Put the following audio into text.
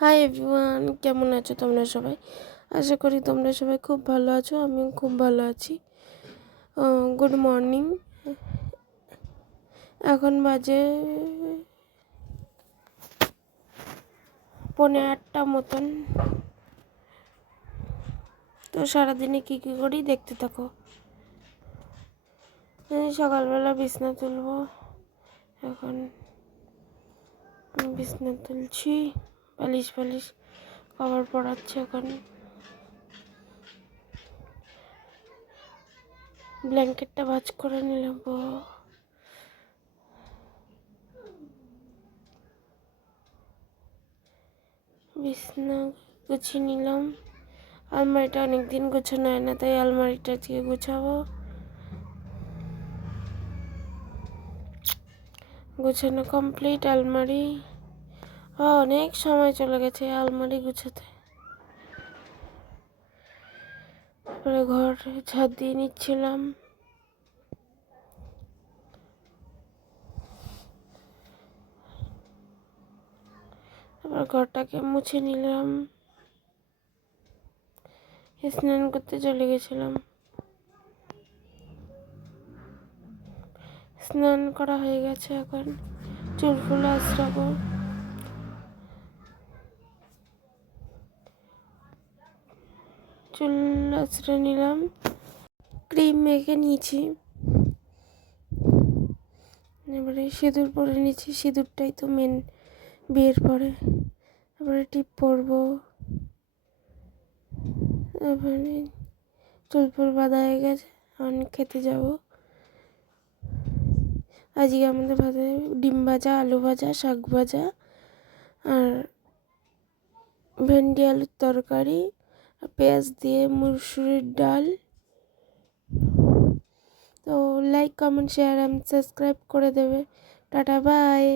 Hi everyone, কেমন আছো তোমরা সবাই? আশা করি তোমরা সবাই খুব ভালো আছো। আমিও খুব ভালো আছি। Good morning. এখন বাজে 8:30 মতন। তো সারাদিনে কী কী করি দেখতে থাকো। সকালবেলা বিছনা তুলবো। এখন বিছনা তুলছি, বালিশ কভার পড়াচ্ছে। এখন ব্ল্যাঙ্কেটটা ভাঁজ করে নিলাম। বিছনা গুছিয়ে নিলাম। আলমারিটা অনেকদিন গোছানো হয় না, তাই আলমারিটা দিয়ে গুছাবো। গোছানো কমপ্লিট আলমারি। অনেক সময় চলে গেছে আলমারি গুছাতে। তারপরে ঘর ঝাড় দিয়ে নিচ্ছিলাম। তারপর ঘরটাকে মুছে নিলাম। স্নান করতে চলে গেছিলাম। স্নান করা হয়ে গেছে। এখন চুল ফুল আঁচড়াবো। চুল আঁচড়ে নিলাম, ক্রিম মেখে নিয়েছি। এবারে সিঁদুর পরে নিয়েছি। সিঁদুরটাই তো মেন বিয়ের পরে। তারপরে টিপ পরবো। তারপরে চুল ফুল বাঁধা হয়ে গেছে। এখন খেতে যাব। আজকে আমাদের ভাতে ডিম ভাজা, আলু ভাজা, শাক ভাজা আর ভেন্ডি আলুর তরকারি, পেঁয়াজ দিয়ে মুসুরির ডাল। তো like, comment, share and subscribe করে দেবে। Ta ta, by.